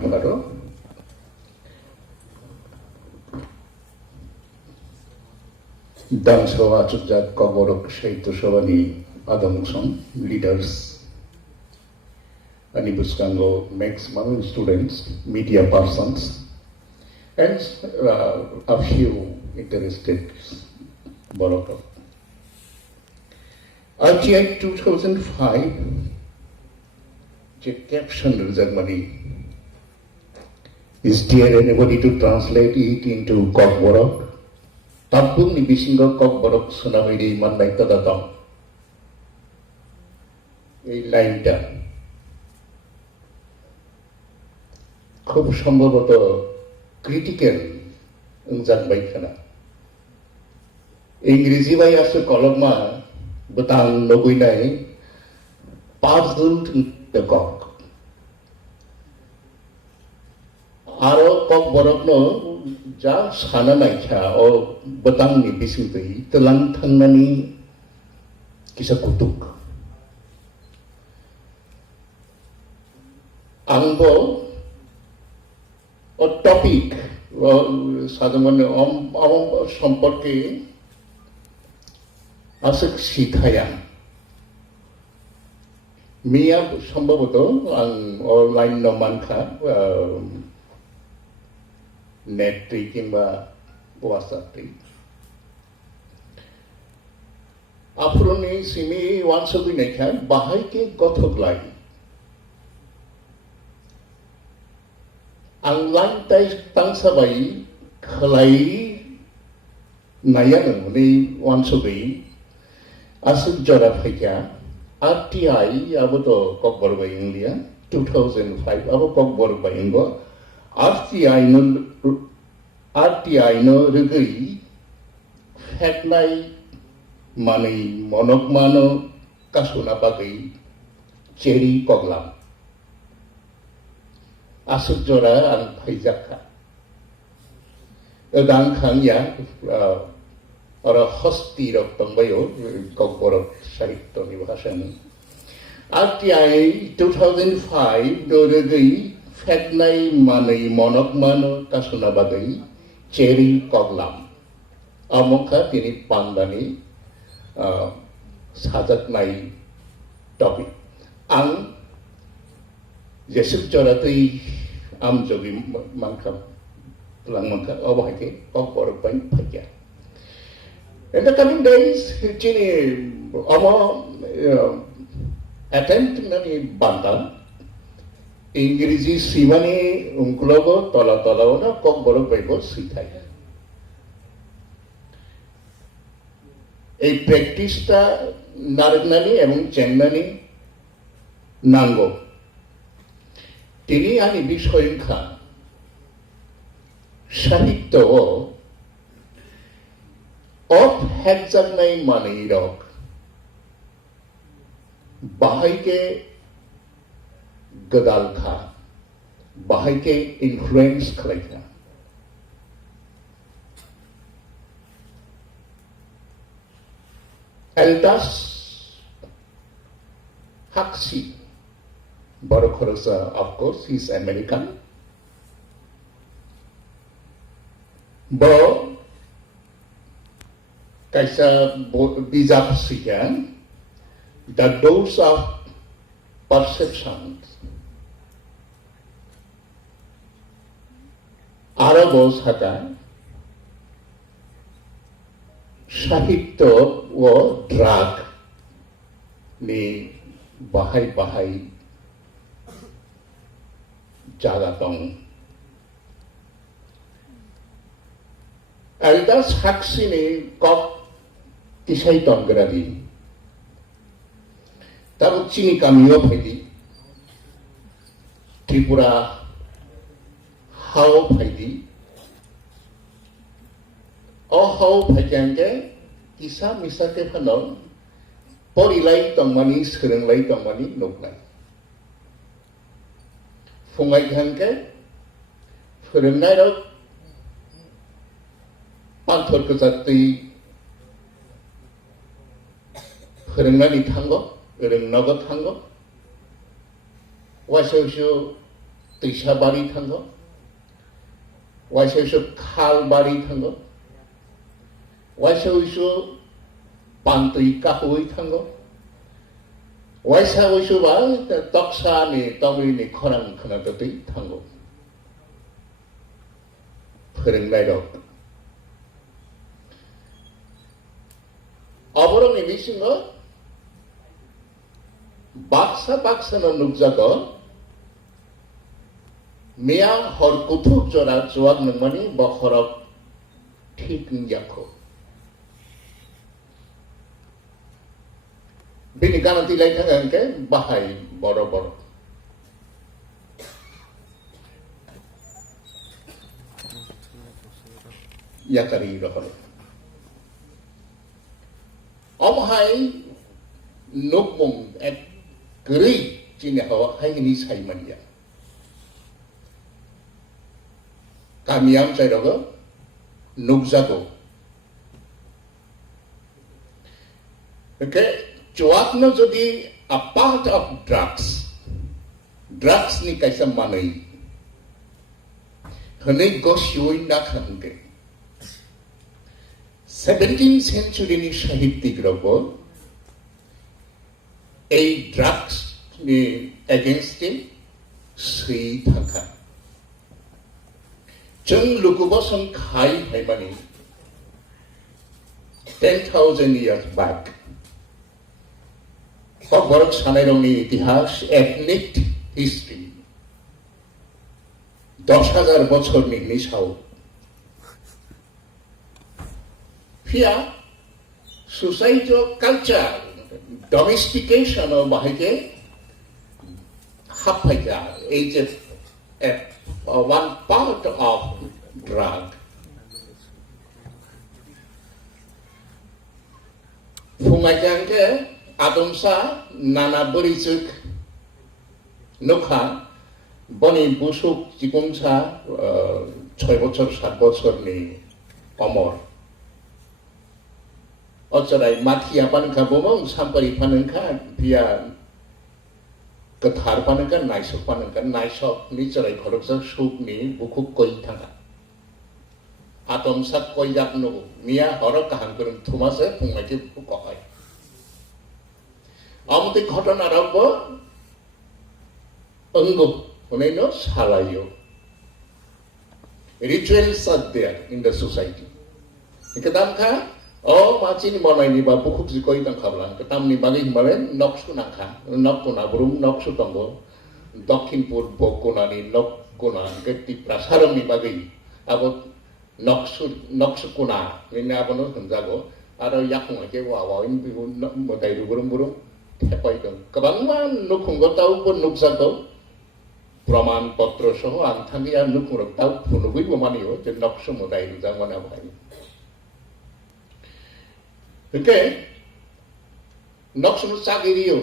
바로 Damsawa Chujak Koborok Shaitu Shavani Adamson, leaders, Anibuskango, maximum students, media persons, and a few interested Borok. RTI 2005, the caption Germany. Is there anybody to translate it into Kokborok? Tampung ni bisingo Kokborok sunamiri man naik tadatong. এই লাইনটা খুব সম্ভবত critical জানবাই খানা ইংরেজি by আছে কলমা বতাং নবইনাই puzzled the cock aro kok borokno ja sana naikha o botang ni bisingtui telang thangnani kisa kutuk angbo o topic সাধারণ সম্পর্কে আছে শিখায়া মিয়া সম্ভবত অনলাইন নমানখা নেট্রি কিংবা হোয়াটসঅ্যাপটি আফরনি সিমি ওয়ানসবি নাইখা বাহাইকে গথকলাই आंलां तांसाबाई खलाई नायानो नै वानसुबै आसुक जरा फैया RTI आबोतो ककबरबाई इंलिया 2005 आबो ककबरबाई इंगो RTI नो रगै फेटनाय मानै मनक मानो कासुना बागै cherry कगलाम asuk jora ang paijaka. Edang kanya ora hosti rok tongbayo kokborok sahitya ni bahasan. RTI 2005 doregi fetnai manai monok mano kasuna bagai cherry koglam. Amokha tini pandani sajak nai topic. Ang Jesuk Joratui Amjogi Manka Langmanka Obahake or Pine Paka. In the coming days, Chini Oma attempt Nani Banta Ingrizi Sivani Unklogo Tola Tolaona Kokboro Bible Sitai. A practiced Naragnani among Chenani Nango. তিনি আনি বিষয়ংখা সাহিত্য অফ হেকজাংনাই মানেই রক বাহাইকে গদালখা বাহাইকে ইনফ্লুয়েন্স খালাইখা এলদাস হাকসি Borokorosa, of course, he's American. Bo kaisa bijak sikan, the dose of perception. Arabos hata sahitya o drug ni bahai Jagatong. Aldas Haksini kok kisai tongradi. Tabu chini kamiyo phaidi. Tripura hao phaidi. O hao phaijange kisa misa ke phanong porilai tongmani srenglai tongmani noklai. Fungai hangke, forengai rok, panthor kesati, forengai di tanggo, orang naga tanggo, wasau दैसाबारि थांगौ वाइसो खालबारि थांगौ वाइसो पान्तै काहुई थांगौ वाइसो बा तक्सानि तमिलनि खरां खोनादों थांगौ फोरोंनाय दं अबरंनि बिसिङाव बाक्सा नुजागौ मिया हर कुथुब जरा जुआक नंमानि बखरब ठीक जाखो बिनि गानति लाइ थांगे बाहाय बड़ बड़ याकारि रहल अबहाय नोकमुं एक गरै जिने हवा हायनि साइमनिया गामियाम जायरगो नुकजागो okay Joakno jodi a part of drugs ni kaisa manai hanai goshioi na khange 17th century ni sahittik robo a drugs ni against him sri thaka jung lukubosong khai haimani 10,000 years back Hogwarts Sanerongni ইতিহাস ethnic history 10,000 বছরনি নিশাও ফিয়া society culture domestication of bahike hapaika is one part of drug Fungajangke Adamsa Nana Borisuk Nukha Boni Busuk Jikumsa 6 বছর 7 বছর নি অমর অচরাই মাথিয়া পানখা বমং সাম্পারি পানখা বিয়া কথার পানখা নাইসক পানখা নাইসক নিচরাই খরকসা সুকনি বুকুক কই থাকা আতমসা কই জাকনো মিয়া হরক কাহান করুন থুমাসে ফুংমাইকে বুক হয় Amute ঘটনা রব অঙ্গ হনেনো সালাইও rituals are there in the society ikadam kha o machini monai ba bukhuk ji koi tang khablan katam ni bagi himale noksu nakha nokkona burum noksu tongo dokhinpur bokona ni nokkona gati prasaram ni bagi abo noksu kona ni abono hunjago aro yakung ke wa wa in bi modai burum burum 해파이던 그방만 놓고 것다우 본 녹사도 प्रमाण पत्र सह आंथांगिया नुकुरक ताउ फुनुगुइ ममानियो जे नक्स मोदाइ रुजांगना भाइ okay नक्स सागिरियो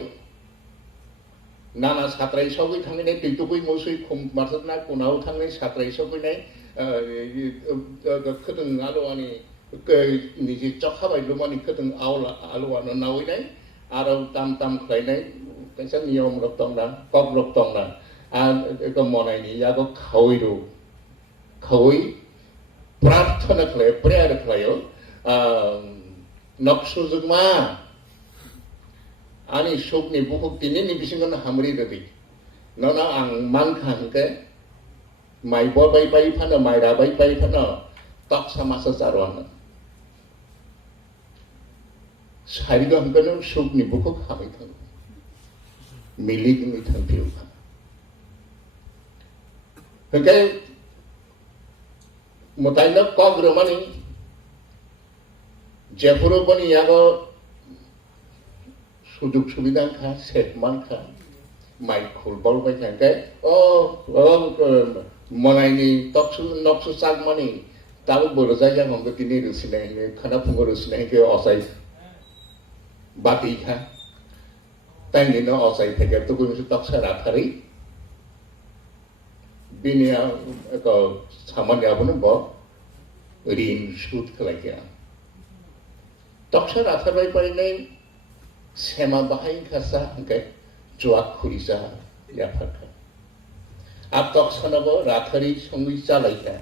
नाना सात्राइ सगै थांने दैतुगुइ मोसै खुम मारसना कुनाव थांने सात्राइ सगैनाय खोदों आलवानि निजे चखाबाय लुमानि खोदों आलवानो नावैनाय आरो ताम खायनाय कैसा नियम रक दंना कब रक दंना एक मनायनि यागो खावै प्रार्थना खालाय प्रेयार खालायो नक्सुजुगमा आनि सुकनि बुकुक दिननि बिसिंगन हामरि रदि नना आं मान खांके माइ बाय बाय फानो माइ राबाय बाय फानो तक समासा जारवान सारिगा हमकनो सुकनि बुकुक हामै थां मिलिगनि थांफिउ Okay, mutaino kogromani Jepuro bani yago suduk subidang kha setman kha mai khulbol bai thangke monaini toksu noksu sagmani tabu borojai jang hongko tini rusinai khana phungo rusinai ke osai bati kha tainino osai theke to kumisu toksa rathari बिनिया एक सामान्य आबनो ब रिन सुद खलायया तक्सर आथारबाय पाइनाय सेमा बाहाय खासा हंके जुआक खुरिसा याफारखा abtok sanabo rathari songui chalaika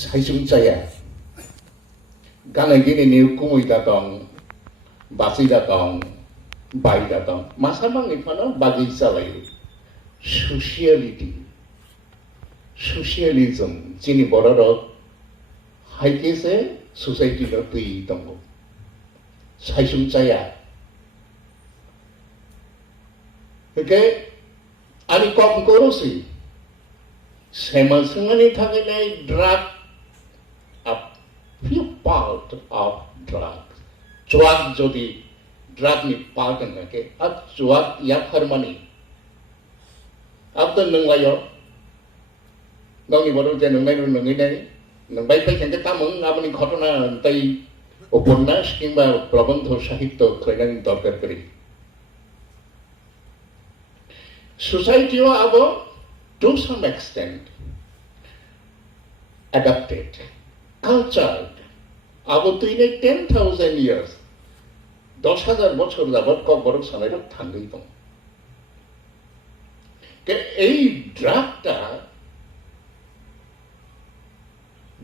saisung chaya ganai gini ni kumui datong basi datong bai datong masamang ni phano bagi chalai socialism chini borok haikese society lo tui tongo saisung chaya okay ani kok korosi sema sengani thakile drug a few part of drug chuak jodi drug ni part nake at chuak ya harmony after nanglayo nangni bodo je nangai nai nangbai pai thangke tamung abani ghotona tai উপন্যাস কিংবা প্রবন্ধ সাহিত্য খৈনানি দরকার করি সোসাইটিও আবো to some extent adapted cultured আবো তুইনে 10,000 ইয়ার্স 10,000 বছর যাবৎ কক বড় সালাইরা থাঙ্গই দं এই ড্রাগটা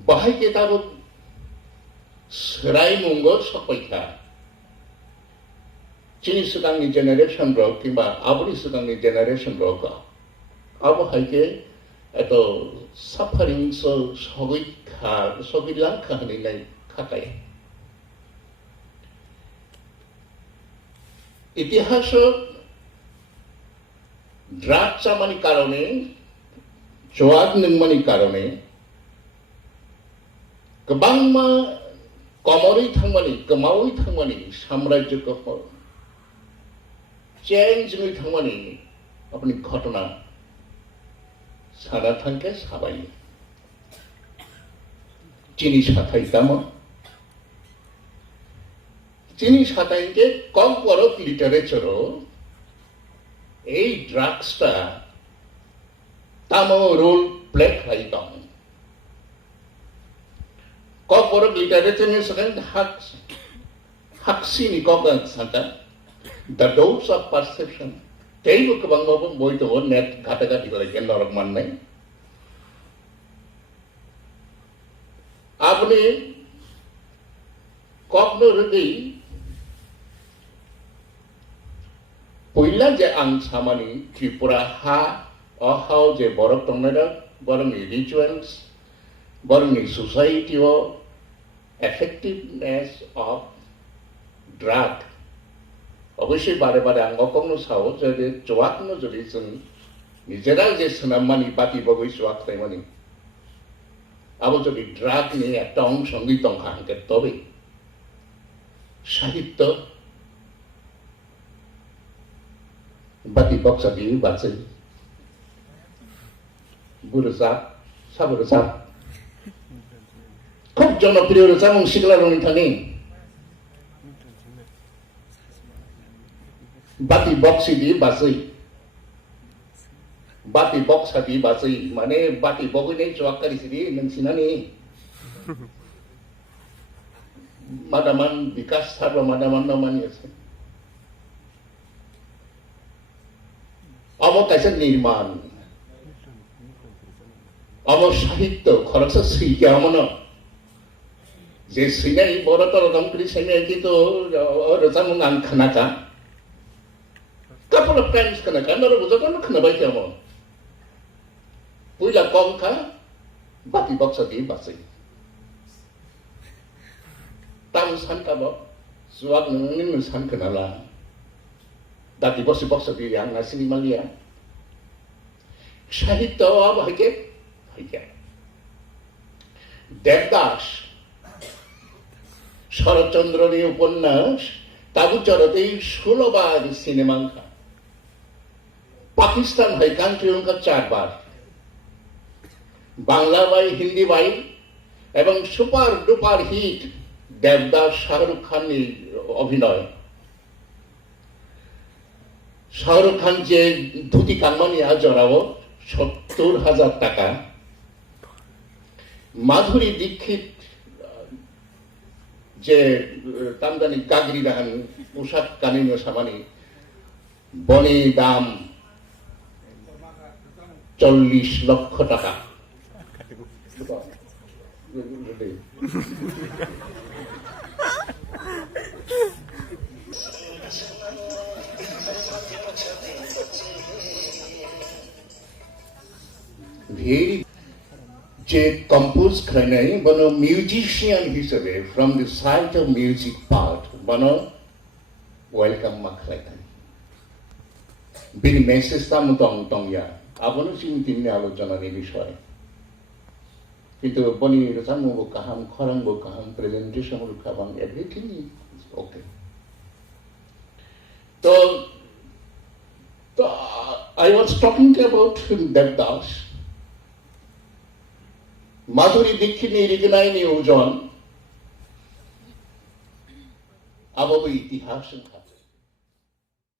বাহাইকে তাবো serai munggo sokoika chini sudangni generation rok kimba aburi sudangni generation rok abo haike eto suffering so sogilang khani nai khakai ইতিহাস ড্রাগ চামানি কারণে জোয়াগ নংমানি কারণে गोबांमा कमरै थांमानि गोमावै थांमानि साम्राज्यको चेन्जै थांमानि अपनी घटना सादा थांके साबाय चिनी साथाय दाम चिनी साथायके कम बरक लिटारेचारो এই ড্রাগসটা তামো রোল প্লে খাই দं kok borok literature ni sekarang haksi ni kok santa the dose of perception teibo kebang mabung boy to net kata di balik norok manai apni kok no redi poila je ang samani tripura ha ahau je borok tongnada borok ni rituals borok ni society o effectiveness of drug অবশ্যই বারে বারে আঙ্গ কখনো Sao যে জোয়াকনো যদি जों নিজেরা যে সোনামানি বাতি বগৈ জোয়াক তাইমানি আবো যদি ড্রাগ নিয়ে একটা অংশঙ্গী তংখানকে তবে সাহিত্য বাতি বক্সা দিয়ে বাঁচে বুড়োসাপ সাবুরসাপ খুব জনপ্রিয় রয়েছে এবং শিখলা রঙিন থানি বাতি বক্সি দিয়ে বাঁচে বাতি বক্সা দিয়ে বাঁচে মানে বাতি বগৈ জোয়াকারি দিয়ে নংসিনানি মাদামান বিকাশ সার্ব মাদামান নামানি আছে অব কাইসে নির্মাণ অব সাহিত্য খরচ শিখে আমন যে সিনাই বড় তরদম করি সিনাই কিন্তু রজামুং আং খানাকা couple of times খানাকা নরো বুঝাতো না খানাবাই কেমন পুইলা কম খা বাতি বক্সা দিয়ে বাঁচে তাম সানকাব জোয়াক নং সানখানালা বাতি বক্সি বক্সা দিয়ে আং নাসিনি মালিয়া সাহিত্য আব হাইকে হাইকে দেবদাস শরৎচন্দ্রের উপন্যাস তাবুচরতেই 16 বার সিনেমা পাকিস্তান হয় কান্ট্রি উনকা 4 বার বাংলা বাই হিন্দি বাই এবং super duper hit Devdas Shahrukh খানের অভিনয় শাহরুখ খান যে ধুতি কানমানিয়া জড়াবো 70,000 টাকা মাধুরী দীক্ষিত যে তামদানি কাগরি দাহান পোশাক কানিনো সামানি বনি দাম 40 লক্ষ টাকা very যে কম্পোজ খানাই বনো মিউজিশিয়ান হিসেবে from the side of music part বনো ওয়েলকাম মাখলাইতাম বিনি মেসেজ তাম তং ইয়া আবনো সিমিতিনে আলোচনার বিষয় কিন্তু বনি সামু কাহাম খরাংবো কাহাম প্রেজেন্টেশন কাবাং এভরিথিং ইজ ওকে তো I was talking about Devdas Madhuri Dikshini Riganayani Ujan Ababu Itihasam